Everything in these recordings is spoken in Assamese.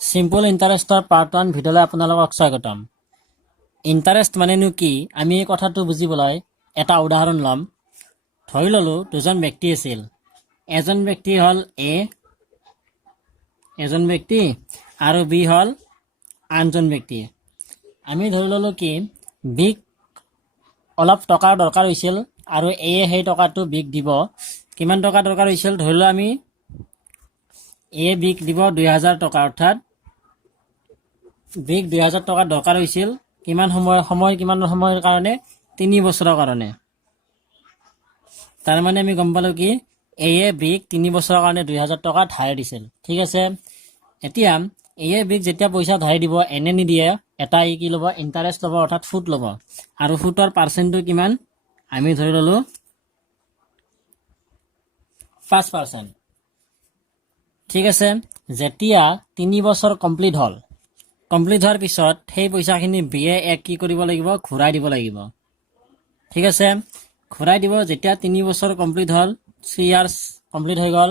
সিম্পল ইণ্টাৰেষ্টৰ পাৰ্ট 1 ভিডিঅ'লৈ আপোনালোকক স্বাগতম। ইণ্টাৰেষ্ট মানেনো কি আমি এই কথাটো বুজিবলৈ এটা উদাহৰণ ল'ম। ধৰি ল'লোঁ দুজন ব্যক্তি আছিল। এজন ব্যক্তি হ'ল এজন ব্যক্তি আৰু বি হ'ল আনজন ব্যক্তি। আমি ধৰি ল'লোঁ কি বিক অলপ টকাৰ দৰকাৰ হৈছিল আৰু এয়ে সেই টকাটো বিক দিব। কিমান টকা দৰকাৰ হৈছিল? ধৰি লওঁ আমি বিক দিব 2000 টকা, অৰ্থাৎ বিক 2000 টকা দৰকাৰ হৈছিল কিমান সময়ৰ কাৰণে? 3 বছৰৰ কাৰণে। তাৰ মানে আমি গম পালোঁ কি বিক 3 বছৰৰ কাৰণে 2000 টকা ধাৰ দিছিল। ঠিক আছে, এতিয়া বিক যেতিয়া পইচা ধাৰ দিব এনে নিদিয়ে, এটা কি ল'ব? ইণ্টাৰেষ্ট ল'ব, অৰ্থাৎ সুদ ল'ব। আৰু সুদৰ পাৰ্চেণ্টটো কিমান? আমি ধৰি ল'লোঁ 5%। ঠিক আছে, যেতিয়া 3 বছৰ কমপ্লিট হোৱাৰ পিছত সেই পইচাখিনি বিয়ে কি কৰিব লাগিব? ঘূৰাই দিব লাগিব। ঠিক আছে, ঘূৰাই দিব। যেতিয়া 3 বছৰ কমপ্লিট হ'ল, 3 ইয়াৰ্ছ কমপ্লিট হৈ গ'ল,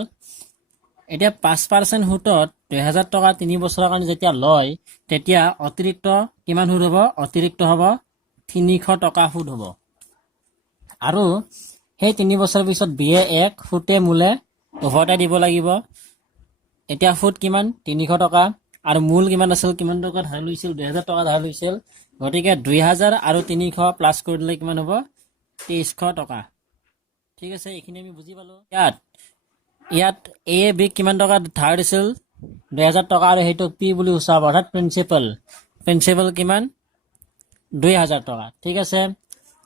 এতিয়া 5% সুদত 2000 টকা 3 বছৰৰ কাৰণে যেতিয়া লয়, তেতিয়া অতিৰিক্ত কিমান সুদ হ'ব? অতিৰিক্ত হ'ব 300 টকা সুদ হ'ব। আৰু সেই 3 বছৰৰ পিছত বিয়ে সুতে মূলে উভতাই দিব লাগিব। এতিয়া সুদ কিমান? 300 টকা। আৰু মূল কিমান আছিল? কিমান টকা ধাৰ লৈছিল? 2000 টকা ধাৰ লৈছিল। গতিকে 2000 আৰু 300 প্লাছ কৰি দিলে কিমান হ'ব? 2300 টকা। ঠিক আছে, এইখিনি আমি বুজি পালোঁ। ইয়াত বিক কিমান টকা ধাৰ দিছিল? 2000 টকা, আৰু সেইটো পি বুলি উচ্চাব, অৰ্থাৎ প্ৰিন্সিপাল কিমান? 2000 টকা। ঠিক আছে,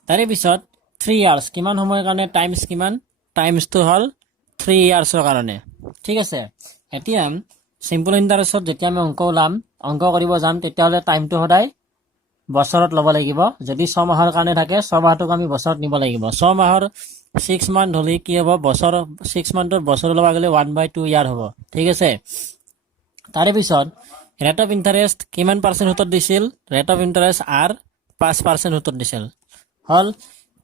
তাৰে পিছত 3 ইয়াৰ্ছ কিমান সময়ৰ কাৰণে? টাইমছ কিমান? টাইমছটো হ'ল 3 ইয়াৰ্ছৰ কাৰণে। ঠিক আছে, এতিয়া চিম্পল ইণ্টাৰেষ্টত যেতিয়া আমি অংক কৰিব যাম, তেতিয়াহ'লে টাইমটো সদায় বছৰত ল'ব লাগিব। যদি 6 মাহৰ কাৰণে থাকে, 6 মাহটোক আমি বছৰত নিব লাগিব। 6 মাহৰ 6 মান্থ হ'লে কি হ'ব? 6 মান্থত বছৰ ল'ব গ'লে 1/2 ইয়াৰ হ'ব। ঠিক আছে, তাৰে পিছত ৰেট অফ ইণ্টাৰেষ্ট কিমান পাৰ্চেণ্ট সুতত দিছিল? ৰেট অফ ইণ্টাৰেষ্ট 5% সুতত দিছিল। হ'ল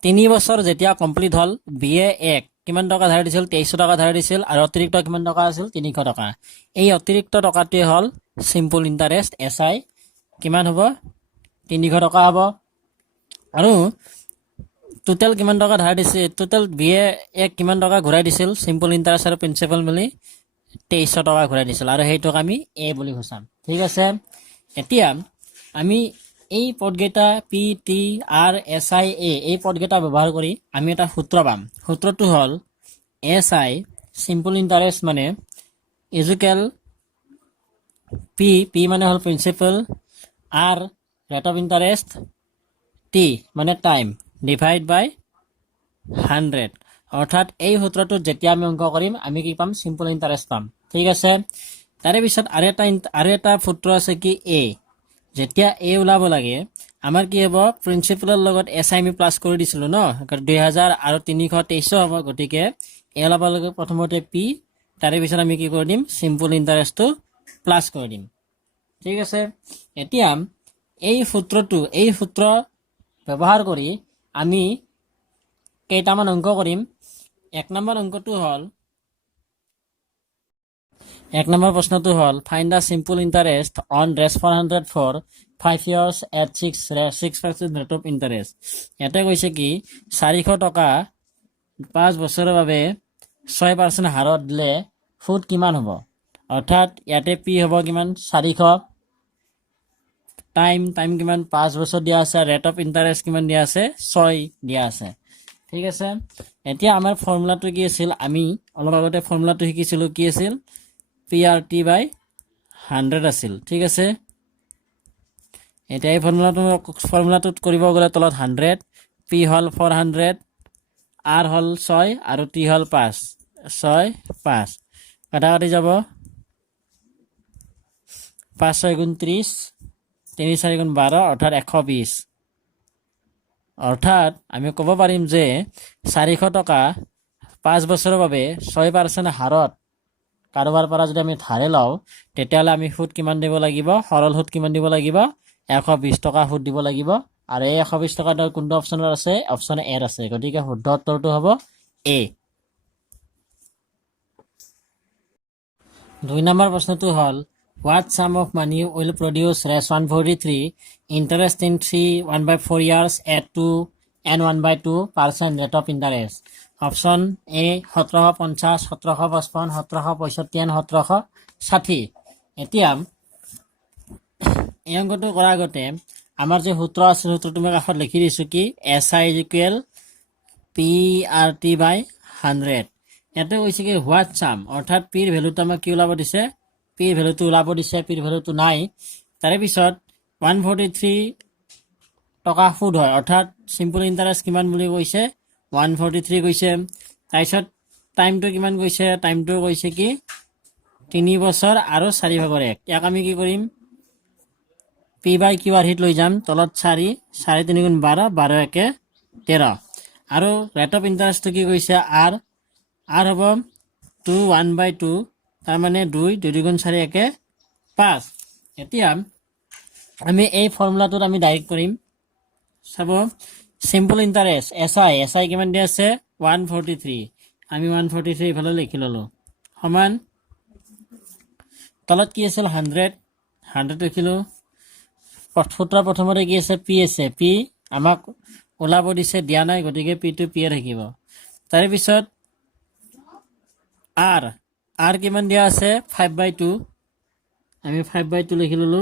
3 বছৰ যেতিয়া কমপ্লিট হ'ল, বিয়ে কিমান টকা ধাৰ দিছিল? 2300 টকা ধাৰ দিছিল, আৰু অতিৰিক্ত কিমান টকা আছিল? 300 টকা। এই অতিৰিক্ত টকাটোৱে হ'ল চিম্পল ইণ্টাৰেষ্ট, SI। কিমান হ'ব? 300 টকা হ'ব। আৰু টোটেল কিমান টকা ধাৰ দিছিল? টোটেল বিয়ে কিমান টকা ঘূৰাই দিছিল? চিম্পল ইণ্টাৰেষ্ট আৰু প্ৰিন্সিপাল মিলি 2300 টকা ঘূৰাই দিছিল, আৰু সেইটোক আমি বুলি সূচাম। ঠিক আছে, এতিয়া আমি এই পদকেইটা PTR SI এই পদকেইটা ব্যৱহাৰ কৰি আমি এটা সূত্ৰ পাম। সূত্ৰটো হ'ল SI চিম্পল ইণ্টাৰেষ্ট মানে ইজুকেল P মানে হ'ল principal, R rate of interest, T মানে টাইম, ডিভাইড বাই 100। অৰ্থাৎ এই সূত্ৰটোত যেতিয়া আমি অংক কৰিম, আমি কি পাম? চিম্পল ইণ্টাৰেষ্ট পাম। ঠিক আছে, তাৰে পিছত আৰু এটা সূত্ৰ আছে কি যেতিয়া ওলাব লাগে, আমাৰ কি হ'ব? প্ৰিন্সিপালৰ লগত SI আমি প্লাছ কৰি দিছিলোঁ ন, 2000 আৰু 300 2300 হ'ব। গতিকে ওলাব লাগে প্ৰথমতে P, তাৰে পিছত আমি কি কৰি দিম? চিম্পল ইণ্টাৰেষ্টটো প্লাছ কৰি দিম। ঠিক আছে, এতিয়া এই সূত্ৰ ব্যৱহাৰ কৰি আমি কেইটামান অংক কৰিম। 1 নম্বৰ অংকটো হ'ল, 1 নম্বৰ প্ৰশ্নটো হ'ল find the simple interest on rest 400 for 5 years at 6% rate of interest. ইয়াতে কৈছে কি 400 টকা 5 বছৰৰ বাবে 6% হাৰত দিলে সুদ কিমান হ'ব? অৰ্থাৎ ইয়াতে P হ'ব কিমান? 400, টাইম কিমান? 5 বছৰ দিয়া আছে, ৰেট অফ ইণ্টাৰেষ্ট কিমান দিয়া আছে? 6 দিয়া আছে। ঠিক আছে, এতিয়া আমাৰ ফৰ্মুলাটো কি আছিল? আমি অলপ আগতে ফৰ্মুলাটো শিকিছিলোঁ, কি আছিল? PRT/100 আছিল। ঠিক আছে, এতিয়া এই ফৰ্মুলাটোত কৰিব গ'লে তলত 100, P হ'ল 400, R হ'ল 6 আৰু T হ'ল 5, 6 5 কাটাকাটি যাব। 5 6 গুণ 30, 3 4 গুণ 12, অৰ্থাৎ 120। অৰ্থাৎ আমি ক'ব পাৰিম যে 400 টকা 5 বছৰৰ বাবে 6% হাৰত কাৰোবাৰ পৰা যদি আমি ধাৰে লওঁ, তেতিয়াহ'লে আমি সুদ কিমান দিব লাগিব? সৰল সুদ কিমান দিব লাগিব? 120 টকা সুদ দিব লাগিব। আৰু এই 120 টকাটো কোনটো অপশ্যনত আছে? অপশ্যন এ আছে। গতিকে শুদ্ধ উত্তৰটো হ'ব A। 2 নম্বৰ প্ৰশ্নটো হ'ল what sum of money will produce res 143 interest in 3 1/4 years at 2 and 1/2% rate of interest? Option A 1750, 1755, 1765 and 1760. এতিয়া এই অংকটো কৰাৰ আগতে আমাৰ যে সূত্ৰ আছে সূত্ৰটো মই কাষত লিখি দিছোঁ কি SI is equal PRT by 100. ইয়াতে কৈছে কি হোৱাট চাম অৰ্থাৎ পিৰ ভেলুটো আমাক কি ওলাব দিছে পিৰ ভেলুটো ওলাব দিছে পিৰ ভেলুটো নাই তাৰে পিছত 143 টকা সুদ হয় অৰ্থাৎ চিম্পল ইণ্টাৰেষ্ট কিমান বুলি কৈছে 143 কৈছে তাৰপিছত টাইমটো কিমান কৈছে টাইমটো কৈছে কি 3 বছৰ আৰু 4/1 ইয়াক আমি কি কৰিম P by Q হিট লৈ যাম তলত 4 3 গুণ 12 12 একে 13 আৰু ৰেট অফ ইণ্টাৰেষ্টটো কি কৈছে R হ'ব 2 1/2 তাৰ মানে 2 2 গুণ 4 একে 5 এতিয়া আমি এই ফৰ্মুলাটোত আমি ডাইৰেক্ট কৰিম চাব সিম্পল ইণ্টাৰেষ্ট SI কিমান দিয়া আছে 143 আমি 143 ইফালে লিখি ললো সমান তলত কি আছিল 100 লিখিলো সূত্ৰ প্ৰথমতে কি আছে P আছে P আমাক ওলাব দিছে দিয়া নাই গতিকে P টো P এ থাকিব তাৰে পিছত R কিমান দিয়া আছে 5/2 আমি 5/2 লিখি ললো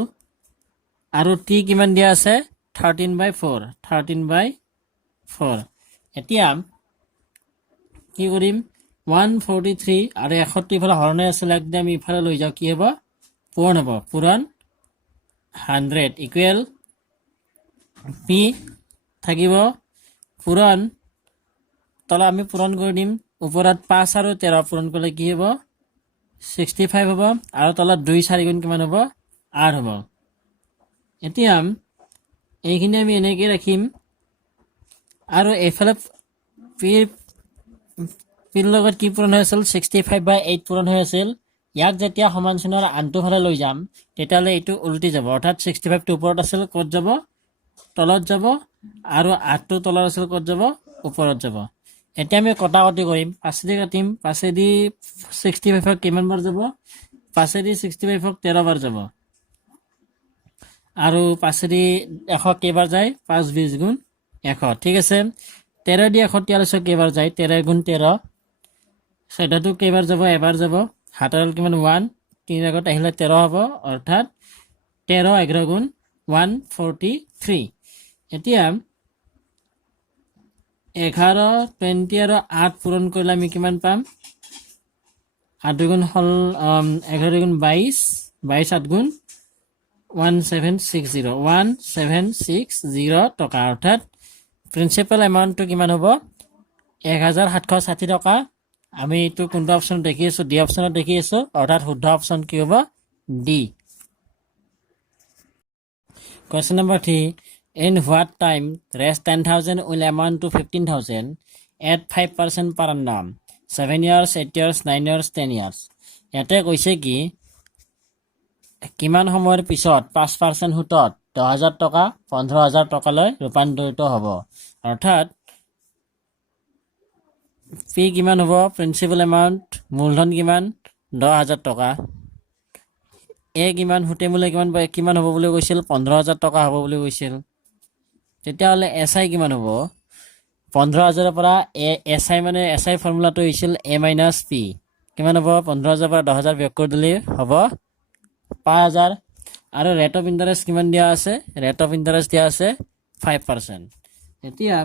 আৰু T কিমান দিয়া আছে 13/4 এতিয়া কি কৰিম 143 আৰু 61 ইফালে হৰণে আছে লাগি আমি ইফালে লৈ যাওঁ কি হ'ব পূৰণ হ'ব পূৰণ 100 ইকুৱেল P থাকিব পূৰণ তলে আমি পূৰণ কৰি দিম ওপৰত 5 আৰু 13 পূৰণ কৰিলে কি হ'ব 65 হ'ব আৰু তলত 2 4 গুণ কিমান হ'ব 8 হ'ব এতিয়া এইখিনি আমি এনেকৈ ৰাখিম আৰু এইফালে পিৰ লগত কি পূৰণ হৈ আছিল 65/8 পূৰণ হৈ আছিল ইয়াক যেতিয়া সমান চিনৰ আনটো ফালে লৈ যাম তেতিয়াহ'লে এইটো উল্টি যাব অৰ্থাৎ 65 টো ওপৰত আছিল ক'ত যাব তলত যাব আৰু 8 টো তলত আছিল ক'ত যাব ওপৰত যাব এতিয়া আমি কটাকটি কৰিম 5 দি কাটিম 5 দি 65 কিমান বাৰ যাব 5 দি 65 13 বাৰ যাব আৰু 5 দি 100 কেইবাৰ যায় 5 20 গুণ 100 ঠিক আছে 13 দি 143 কেইবাৰ যায় 13 গুণ 13 সেটাটো কেইবাৰ যাব এবাৰ যাব হাতৰ কিমান 1 3 আগত আহিলে 13 হ'ব অৰ্থাৎ 13 11 গুণ 143 এতিয়া 11 20 আৰু 8 পূৰণ কৰিলে আমি কিমান পাম 8 গুণ হল 11 গুণ 22 22 8 গুণ 1760 টকা অৰ্থাৎ প্ৰিন্সিপাল এমাউণ্টটো কিমান হ'ব 1760 টকা আমি এইটো কোনটো অপশ্যনত দেখি আছো ডি অপশ্যনত দেখি আছো অৰ্থাৎ শুদ্ধ অপশ্যন কি হ'ব D Question number 3 in what time rest 10,000 will amount to 15,000 at 5% per annum 7 years 8 years 9 years 10 years ইয়াতে কৈছে কি কিমান সময়ৰ পিছত 5% সুতত 10,000 টকা 15,000 টকালৈ ৰূপান্তৰিত হ'ব অৰ্থাৎ P কিমান হ'ব প্ৰিন্সিপাল এমাউণ্ট মূলধন কিমান 10,000 টকা এ কিমান হুতে মূলে কিমান হ'ব বুলি কৈছিল 15,000 টকা হ'ব বুলি কৈছিল তেতিয়াহ'লে SI কিমান হ'ব 15,000 ৰ পৰা SI মানে SI ফৰ্মুলাটো হৈছিল A - P কিমান হ'ব 15,000 পৰা 10,000 বিয়োগ কৰি দিলে হ'ব 5,000 আৰু ৰেট অফ ইণ্টাৰেষ্ট কিমান দিয়া আছে ৰেট অফ ইণ্টাৰেষ্ট দিয়া আছে 5% এতিয়া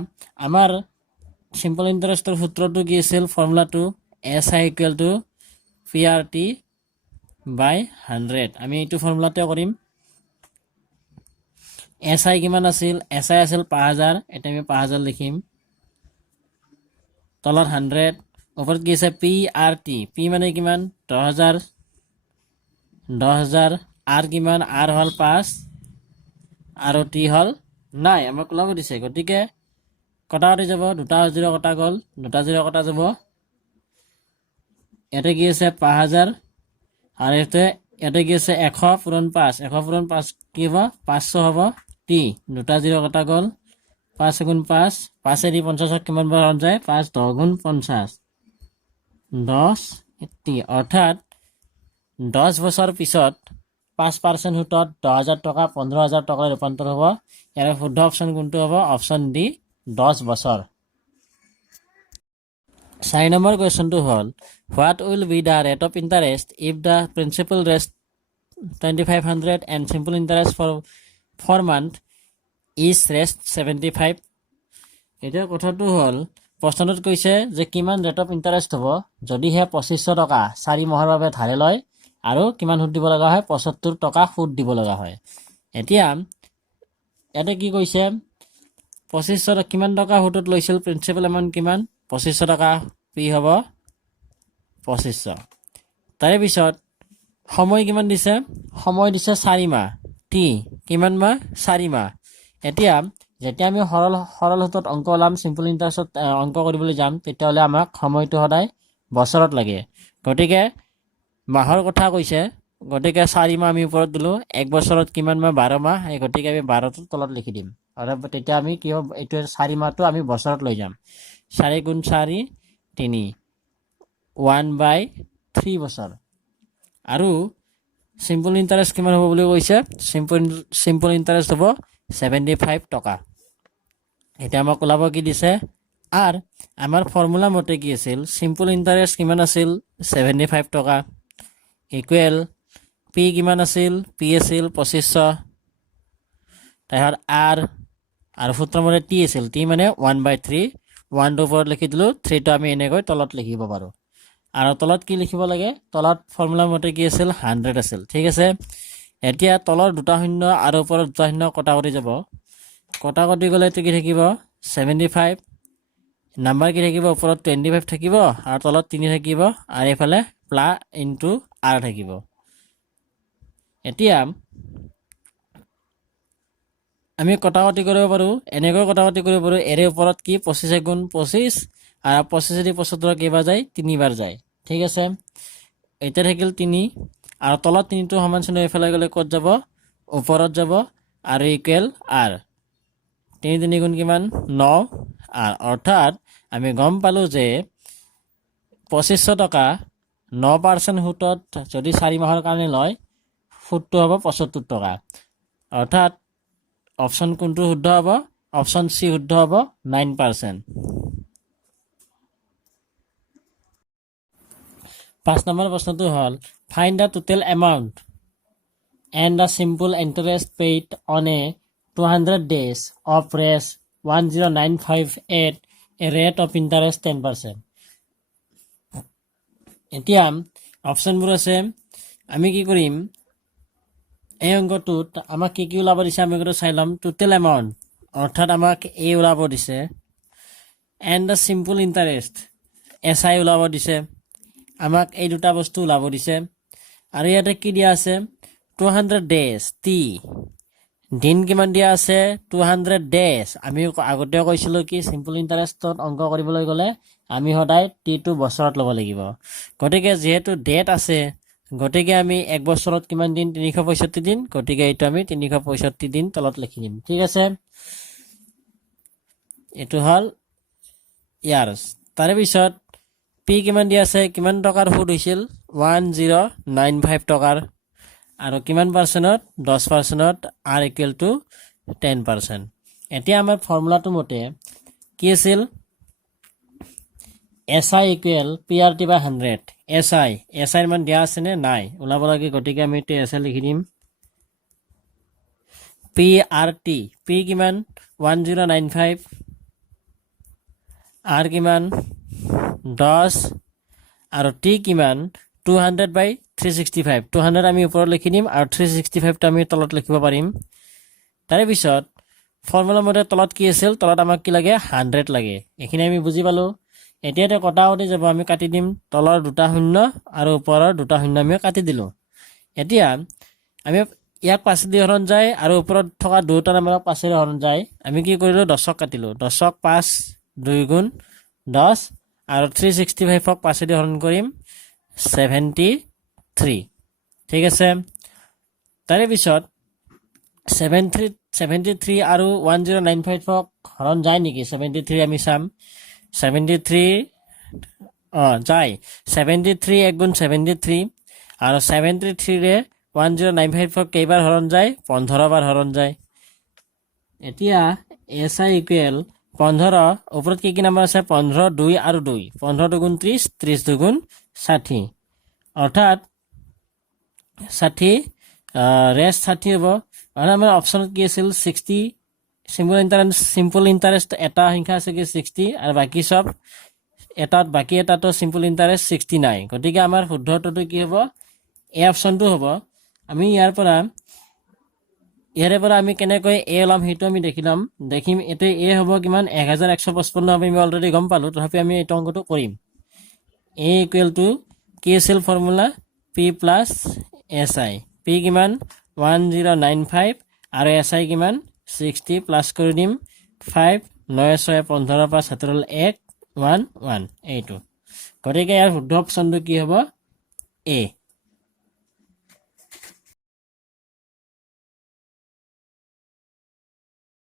আমাৰ সিম্পল ইণ্টাৰেষ্টৰ সূত্ৰটো কি আছিল ফৰ্মুলাটো SI = PRT by 100 আমি এইটো ফৰ্মুলাতে কৰিম SI কিমান আছিল SI আছিল 5,000 এটা আমি 5,000 লিখিম তলত 100 ওপৰত কি আছে PRT P মানে কিমান 10,000 R কিমান R হল 5 আৰু T হল 9 আমাক ওলাব দিছে গতিকে কটাকটি যাব দুটা 0 কটা গ'ল দুটা 0 কটা যাব এটা কি আছে 5,000 আর এটা কি আছে 100 পূরণ 5 100 পূরণ 5 কি হ'ব 500 হ'ব T দুটা 0 কটা গ'ল 5 গুণ 5 5 এদি 50 কিমান বাৰ হন যায় 5 10 গুণ 50 10 T অৰ্থাৎ 10 বছৰ পিছত 5% সুতত 10,000 টকা 15,000 টকালৈ ৰূপান্তৰ হ'ব। ইয়াৰ শুদ্ধ অপশ্যন কোনটো হ'ব? অপশ্যন ডি 10 বছৰ। 4 নম্বৰ কুৱেশ্যনটো হ'ল what will be the rate of interest if the principal rest 2500 and simple interest for 4 month is rest 75। এতিয়া কথাটো হ'ল প্ৰশ্নটোত কৈছে যে কিমান ৰেট অফ ইণ্টাৰেষ্ট হ'ব যদিহে 2500 টকা 4 মাহৰ বাবে ধাৰে লয় আৰু কিমান সুদ দিব লগা হয়? 75 টকা সুদ দিব লগা হয়। এতিয়া ইয়াতে কি কৈছে 2500 কিমান টকা সুদত লৈছিল? প্ৰিন্সিপাল এমাউণ্ট কিমান? 2500 টকা। পি হ'ব 2500। তাৰে পিছত সময় কিমান দিছে? সময় দিছে 4 মাহ। টি কিমান মাহ? 4 মাহ। এতিয়া যেতিয়া আমি সৰল সুতত অংক ওলাম, চিম্পল ইণ্টাৰেষ্টত অংক কৰিবলৈ যাম, তেতিয়াহ'লে আমাক সময়টো সদায় বছৰত লাগে। গতিকে মাহৰ কথা কৈছে, গতিকে 4 মাহ আমি ওপৰত দিলোঁ। 1 বছৰত কিমান মাহ? 12 মাহ। গতিকে আমি 12টো তলত লিখি দিম। আৰু তেতিয়া আমি কি হ'ব? এইটো 4 মাহটো আমি বছৰত লৈ যাম। 4 গুণ 4 3 1/3 বছৰ। আৰু চিম্পল ইণ্টাৰেষ্ট কিমান হ'ব বুলি কৈছে? চিম্পল ইণ্টাৰেষ্ট হ'ব 75 টকা। এতিয়া আমাক ওলাব কি দিছে? আৰু আমাৰ ফৰ্মুলা মতে কি আছিল? চিম্পল ইণ্টাৰেষ্ট কিমান আছিল? 75 টকা ইকুৱেল পি কিমান আছিল? পি আছিল 2500। তাৰপিছত আৰু সূত্ৰ মতে টি আছিল। টি মানে 1/3। 1টো ওপৰত লিখি দিলোঁ, 3টো আমি এনেকৈ তলত লিখিব পাৰোঁ। আৰু তলত কি লিখিব লাগে? তলত ফৰ্মুলা মতে কি আছিল? 100 আছিল। ঠিক আছে। এতিয়া তলৰ দুটা শূন্য আৰু ওপৰত দুটা শূন্য কটাকটি যাব। কটাকটি গ'লে কি থাকিব? 75। নাম্বাৰ কি থাকিব? ওপৰত 25 থাকিব আৰু তলত 3 থাকিব আৰু এইফালে প্লাছ ইনটু আৰ থাকিব। এতিয়া আমি কটাকটি কৰিব পাৰোঁ, এনেকৈ কটাকটি কৰিব পাৰোঁ। এৰে ওপৰত কি? 25 গুণ 25 আৰু 25 দি 75 কেইবাৰ যায়? 3 বাৰ যায়। ঠিক আছে। এতিয়া থাকিল 3 আৰু তলত 3টো সমান চিহ্ন এইফালে গ'লে ক'ত যাব? ওপৰত যাব আৰু ইকুৱেল আৰ। 3 3 গুণ কিমান? 9 আৰ। অৰ্থাৎ আমি গম পালোঁ যে 2500 টকা 9% সুতত যদি 4 মাহৰ কাৰণে লয়, সুতটো হ'ব 75 টকা। অৰ্থাৎ অপশ্যন কোনটো শুদ্ধ হ'ব? অপশ্যন চি শুদ্ধ হ'ব 9%। 5 নম্বৰ প্ৰশ্নটো হ'ল find the total amount and the simple interest paid on a 200 days of rest 10,958 a rate of interest 10%. এতিয়া অপশ্যনবোৰ আছে। আমি কি কৰিম? এই অংকটোত আমাক কি কি ওলাব দিছে আমি অংকটো চাই ল'ম। টোটেল এমাউণ্ট অৰ্থাৎ আমাক এ ওলাব দিছে। And the simple interest SI ওলাব দিছে। আমাক এই দুটা বস্তু ওলাব দিছে। আৰু ইয়াতে কি দিয়া আছে? 200 days টি দিন কিমান দিয়া আছে? 200 days। আমি আগতেও কৈছিলোঁ কি চিম্পল ইণ্টাৰেষ্টত অংক কৰিবলৈ গ'লে আমি সদায় টিটো বছৰত ল'ব লাগিব। গতিকে যিহেতু ডেট আছে, গতিকে আমি 1 বছৰত কিমান দিন? 365 দিন। গতিকে এইটো আমি 365 দিন তলত লিখি দিম। ঠিক আছে। এইটো হ'ল ইয়াৰ। তাৰে পিছত পি কিমান দিয়া আছে? কিমান টকাৰ সুদ হৈছিল? 1095 টকাৰ। আৰু কিমান পাৰ্চেণ্টত? 10%ত আৰ ইকুৱেল টু 10%। এতিয়া আমাৰ ফৰ্মুলাটো মতে কি আছিল? SI ইকুৱেল PRT বাই 100। SI মান দিয়া আছেনে? নাই, ওলাব লাগে। গতিকে আমি এইটো SI লিখি দিম। PRT P কিমান? 1095 আৰ কিমান? 10 আৰু টি কিমান? 200/365। 200 আমি ওপৰত লিখি দিম আৰু 365টো আমি তলত লিখিব পাৰিম। তাৰে পিছত ফৰ্মুলা মতে তলত কি আছিল? তলত আমাক কি লাগে? 100 লাগে। এইখিনি আমি বুজি পালোঁ। এতিয়া কটাকটি যাব, আমি কাটি দিম। তলৰ দুটা শূন্য আৰু ওপৰৰ দুটা শূন্য আমি কাটি দিলোঁ। এতিয়া আমি ইয়াক 5 দি হৰণ যায় আৰু ওপৰত থকা দুটা নাম্বাৰক 5 হৰণ যায়। আমি কি কৰিলোঁ? 10ক কাটিলোঁ। 10ক 5 2 গুণ 10 আৰু 365ক 5 দি হৰণ কৰিম 73। ঠিক আছে। তাৰে পিছত 73 আৰু 1095ক হৰণ যায় নেকি? 73 আমি চাম। 73 যায়। 73 1 গুণ 73 আৰু 73ৰে 1095 কেইবাৰ হৰণ যায় 15 বাৰ হৰণ যায় এতিয়া SI ইকুৱেল 15 ওপৰত কি নম্বৰ আছে 15 2 আৰু 2 15 দুগুণ 30 30 দুগুণ 60 অৰ্থাৎ 60 ৰেষ্ট 60 হ'ব আৰু আমাৰ অপচনত কি আছিল 60 সিম্পল ইন্টাৰেষ্ট এটা সংখ্যা আছে কি 60 আৰু বাকি সব বাকি এটাটো সিম্পল ইন্টাৰেষ্ট 69 গতিকে আমাৰ শুদ্ধটো কি হ'ব এ অপচনটো হ'ব আমি ইয়াৰ পৰা আমি কেনেকৈ এ লম হেতু আমি দেখিম এতে এ হ'ব কিমান 1155 আমি অলৰেডি গম পালো তথাপি আমি এই অংকটো কৰিম এ ইকুৱেল টু কি আছিল formula p plus SI p কিমান 1095 আৰু SI কিমান 60 প্লাছ কৰি দিম 5 9 6 15 পৰা 7 1 1 1 এইটো গতিকে ইয়াৰ শুদ্ধ অপচনটো কি হ'ব এ